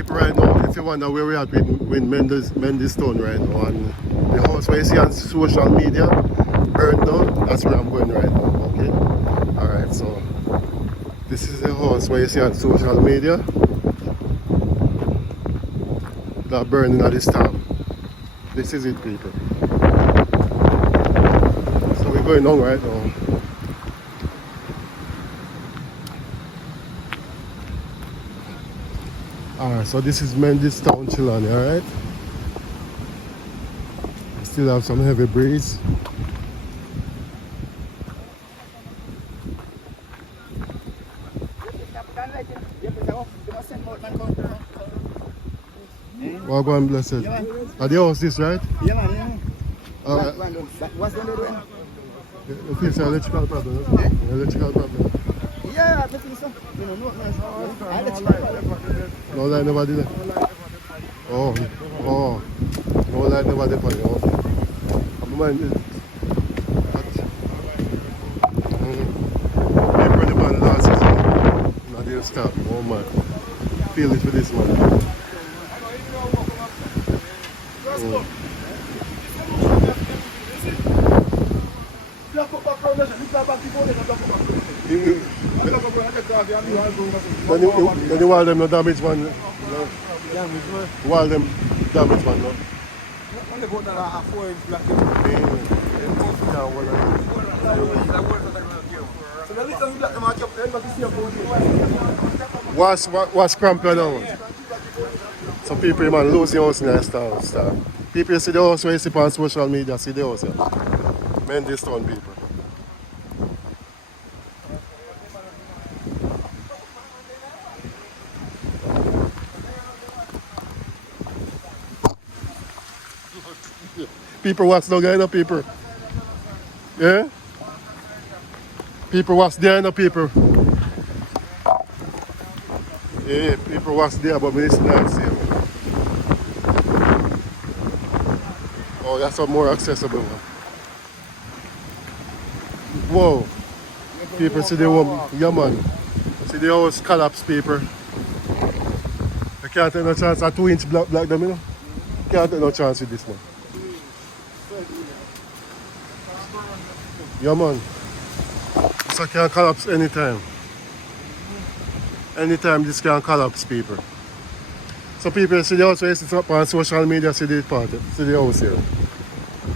people right now, if you wonder where we are with Mendez Town right now, and the house where you see on social media burned down, that's where I'm going right now, okay? Alright, so this is the house where you see on social media that burning at this time. This is it, people. So we're going on right now. Alright, so this is Mendez Town, Trelawny, alright? We still have some heavy breeze. Well, go and bless it. Are the house this, right? Yeah, man, yeah. What's going on? You feel it's an electrical problem, huh? Yeah. Electrical problem. Yeah, I think so. No light never did it. Oh, no light never did it. Okay. I'm minded. People the man last season. Not even stop. Oh man. Feel it for this man. Oh. Then you wall them no damage man. No. Wall them damage man, no. What's cramping now? Some people man lose the house in the start. People see the house where you see on social media, see the house here. Mendez Town people. People what's no guy no people. Yeah? People what's there no people. Yeah, people what's there but me listen and see. Oh, that's a more accessible one. Whoa. People see the home. Yeah man. See the house collapse people. You can't take no chance at 2-inch block them, you know. Can't take no chance with this one. Yeah man. This can collapse anytime. Anytime this can collapse people. So people see the house where it's up on social media, see the part, see the house here.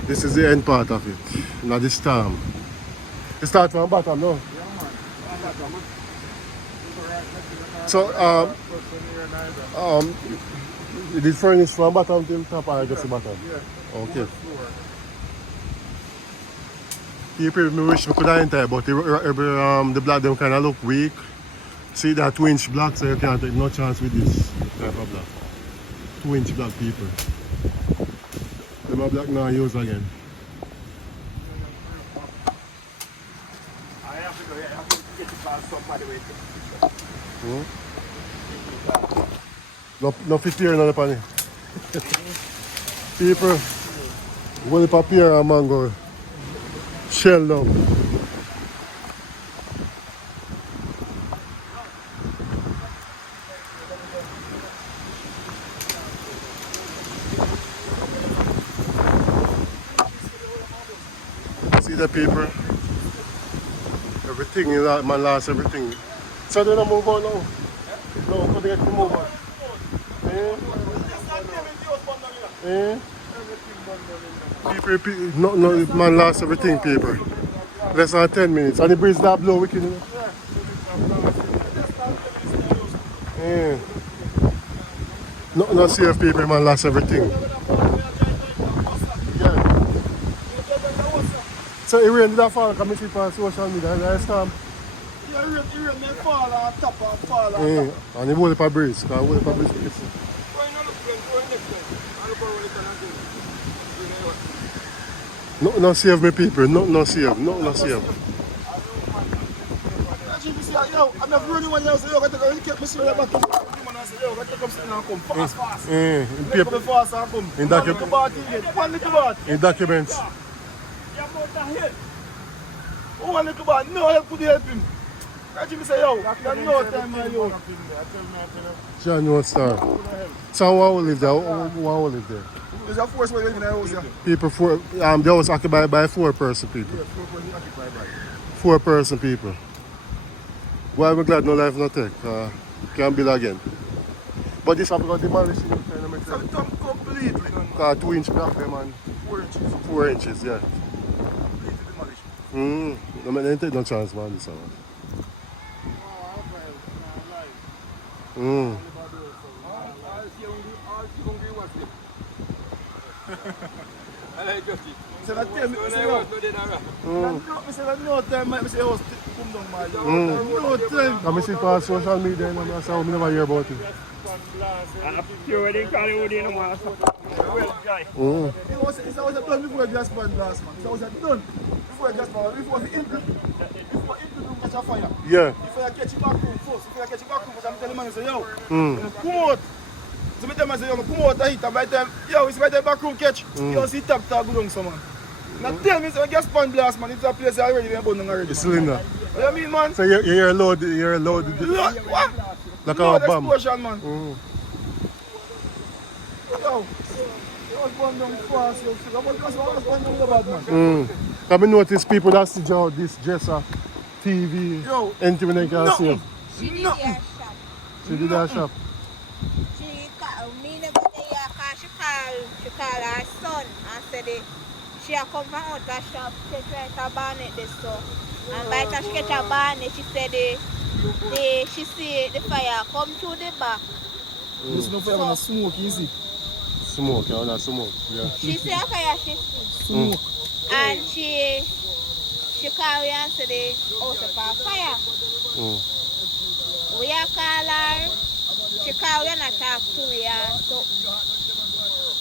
This is the end part of it. Now this time. It starts from bottom no? So it is furnished from bottom till top or just the bottom? Yeah. Okay. People me wish we could have entered, but the block them kind of look weak. See that 2-inch block, so you can't take no chance with this type of block. 2-inch block people. Them block now use again. I have to get the class up by the way. No fit here, no funny. People, will papier and mango. Shell down. See the people? Everything is that man lost everything. So they don't move on now. No, could they get to move on? People, no, man lost everything, people. Less than 10 minutes. And the breeze that blow wicked, you know? No safe people, man lost everything. Yeah. So it rained that fall, come see on social media, and I storm. Yeah, it rain may fall on top and fall on top. And it hold up a breeze, because it hold up a breeze. No save me people, no save. Yo, I'm not running one else. Yo, I take me straight back to the man and say, yo, I take come sit and come fast. Paper fast and come. In documents. Yeah, about that head. Oh, one little bit. No help could help him. I say, yo, you no time, my yo. John, no star. So who will live there? Who will live there? There's a force where you live in the house, yeah. People they was occupied by 4-person people. Yeah, 4 person occupied by. 4-person people. Why we glad no life no take? Can't build again. But this have got demolished in kind of make So sense. it done completely. 2-inch block them and 4 inches. 4 inches, yeah. Completely demolished. No man, they take no chance man this one. So that tell me, say, yo, me say that no time, me say, house come down, man. No time. I see it on social media and I say, I never hear about it. It was done before gas pan blast, man. It was done before gas pan, before the before room catch a fire. Yeah. If I catch it back room first, if I catch it back room first, I'm telling man, say, yo, come out. So I tell man, say, yo, come out the heat, and by the time, yo, it's by the back room catch, yo, see tap go down, so man. Now tell me, so gas pan blast, man, it's a place already been burning already. The cylinder. What you mean, man? So you're load, What? like Load a bomb. explosion, man. Yo, it was burned down fast, yo. What was burned down the bad, man? Have you noticed people that see how this dresser, TV, Yo, anything they can see? She did their shop. She did that shop. She called me the day she called her son and said she had come from out the shop, she tried to ban it this so. And by the time she get a ban it, she said she see the fire come through the back. there's no fire, man, smoke, easy. Smoke, yeah, that smoke. Yeah. She see a fire she see. Smoke. And she called me and said the house is on fire. We are call her, she called me and I talk to her. So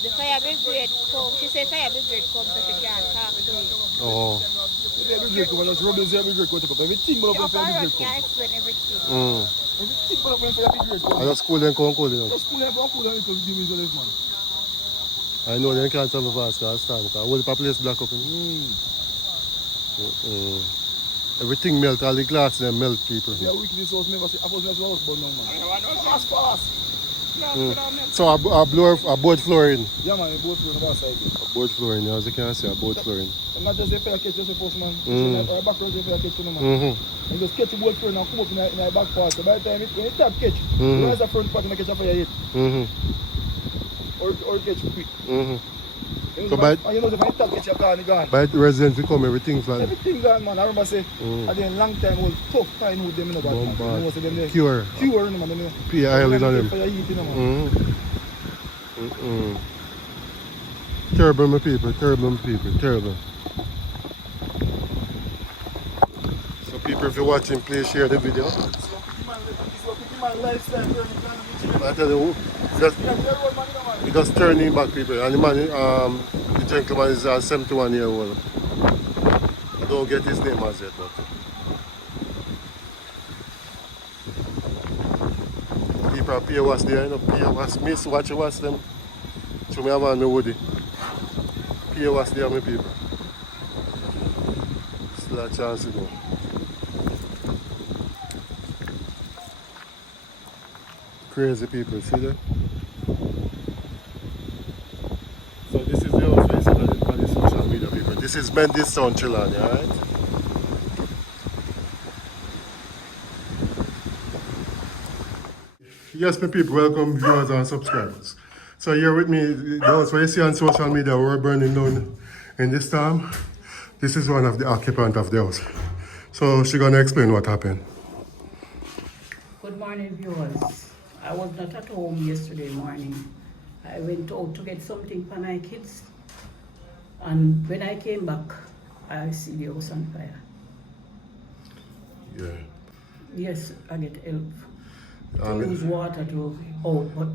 the fire brigade come, she said fire brigade come so she can't talk to me. Oh. If every break come, just rebels every break come. Everything but up She when every break can't come. explain everything. Everything but up when every break come. I just school then come cool, you know. Just pull every uncle and little give me the left, man. I know they can't travel fast, because I stand, because I will place black up. Everything melt, all the glass them melt, people. Yeah, we this house never see. I was never house burn down, man. Fast. So a board flooring. Yeah, man, both on the other side. A board flooring, as you can see, a board flooring. And not just the fire catch, just the first man. Our back road, the fire catch, you know, man. And just catch the boat flooring and come up in the back part. So by the time when it tap catch, there's a front part and catch a fire hit. Or catch quick. So by and you know, the tap catch a car and gone. by the residents we come, everything flat. Everything gone, man. I remember say, at the long time, it was tough finding with them in the back. Bombard. You know, so them there. Cure. Cure, man. Them there. P island on them. Fire heat, you know, man. Terrible, my people, terrible. So people, if you're watching, please share the video. I tell you, just turning back, people. And the man, the gentleman is 71 years old. I don't get his name as yet, but people pay what's there, you know, pay what's miss, watch what's them. So me have no woody. Pay what's there, my people. Still a chance to go. Crazy people, see that? So this is the house I said on the social media, people. This is Mendez Town, Trelawny, alright? Yes, my people, welcome viewers and subscribers. So here with me, the house where you see on social media, we're burning down in this time. This is one of the occupants of the house. So she's gonna explain what happened. Good morning, viewers. I was not at home yesterday morning. I went out to get something for my kids. And when I came back, I see the house on fire. Yeah. Yes, I get help. To use water to out, but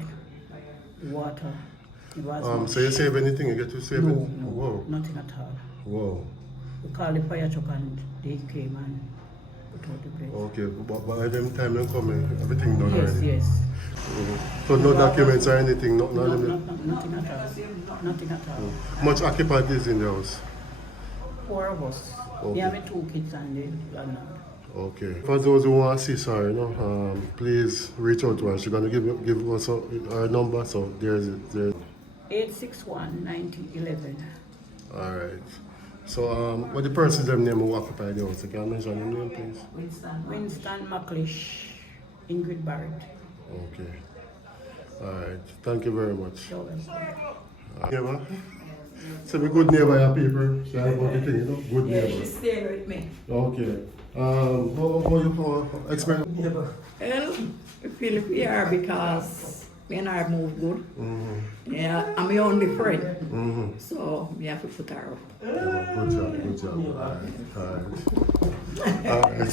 the water, it was not. So you save anything? You get to save No, it? no, Whoa. nothing at all. Whoa. We called the fire truck and they came and put out the place. Okay, but by the time they come, everything done Yes, already? yes. So no documents or anything? Nothing at all. Nothing at all. Much occupant is in the house? 4 of us. Okay. Me and my 2 kids and the landlord. Okay. For those who want to see her, please reach out to her. She's gonna give us her number. So there's it. 861-9011. All right. So what the person's name who occupy the house? Can you mention your name, please? Winston McLeish, Ingrid Barrett. Okay. All right. Thank you very much. You're welcome. Neighbor. So be good neighbor, your people. So about the thing, Good neighbor. She's staying with me. Okay. How you expect? Well, I feel here because me and I move good. Yeah, I'm my only friend. So we have to put her up. Good job. All right. All right.